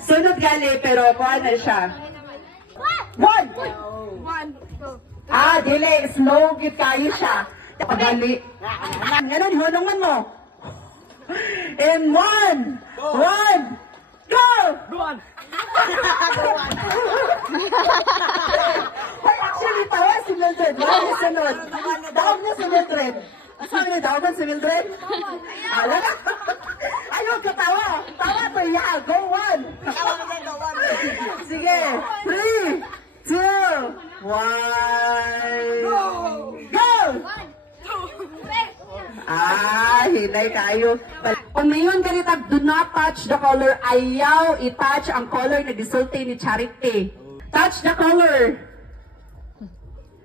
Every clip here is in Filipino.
Sunod gali, pero kuha na siya. One! Ah, dili, slow git kayo siya. Gali. Ganun, hunungan mo. In one, go! Ay, actually, tawa si Mildred. Wala na sunod. Dawag na si Mildred. Sabi na, dawag na si Mildred? Ala na. Ayaw ka tawa. Tawa to, yeah. Go one. Sige. 3, 2, 1. Go! Ah, hinay kayo. Umayon ganito, do not touch the color. Ayaw i-touch ang color na gisulti ni Charity. Touch the color.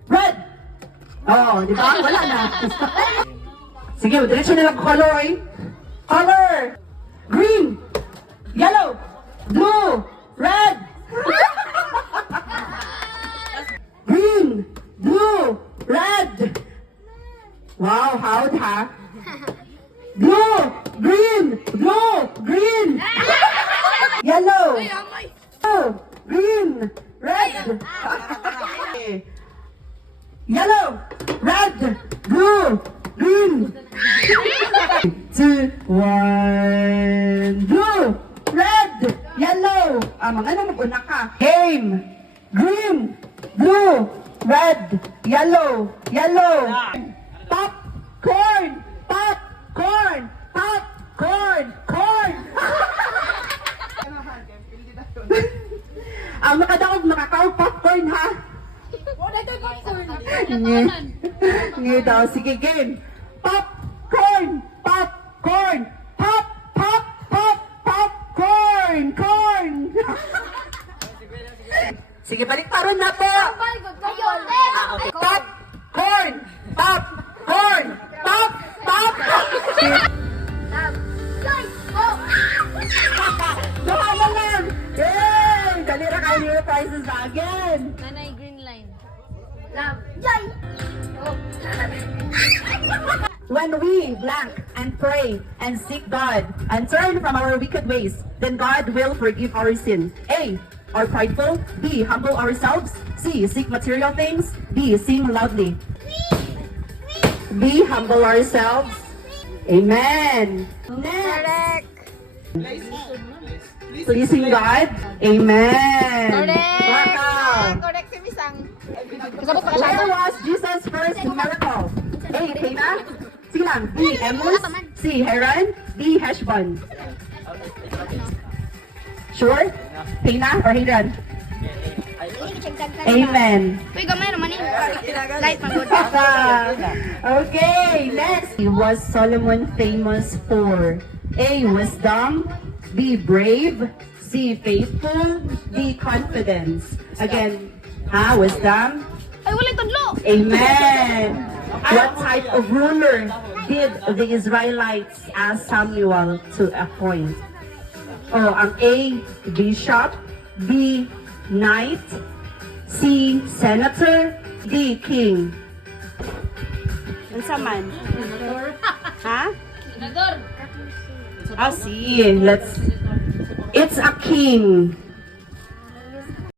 Red. Oh, di ba? Wala na. Sige, diretso na lang color, eh. Color. Green. Yellow. Blue. Red. Green. Blue. Red. Wow, how ha? Blue, green, blue, green, yellow, blue, green, red, yellow, red, blue, green. 2, 1, blue, red, yellow. Mga ano mag-una ka? Game, green, blue, red, yellow, yellow. Popcorn! Popcorn! Popcorn! Corn! Ang makadakog makakaw popcorn ha? Ngayon daw, sige game. Popcorn! Popcorn! Pop! Pop! Pop! Popcorn! Corn! Sige, balik taron na po! Popcorn! Popcorn! Pop! Pop! Doha na lang! Yay! Dali na kayo nila prizes again! Nanay green line. Love. Yay! When we blank and pray and seek God and turn from our wicked ways, then God will forgive our sin. A. Are prideful. B. Humble ourselves. C. Seek material things. D. Sing loudly. B. Humble ourselves. Amen. Next. Pleasing God. Amen. Correct. Wow. Correct si Misang. Where was Jesus' first miracle? A. Cana. C. Lang. B. Emus. C. Heron. D. Heshbon. Sure? Cana or Heron? Amen. Uy, gamay naman eh. Light man good. Okay, next. Was Solomon famous for? A. Wisdom. B. Brave. C. Faithful. D. Confidence. Again, wisdom. Ay, wala tudlo. Amen. What type of ruler did the Israelites ask Samuel to appoint? Oh, ang A. Bishop. B. Knight. C. Senator. D. King. Unsa man? Ha? Senador. Ah, see. It's a king.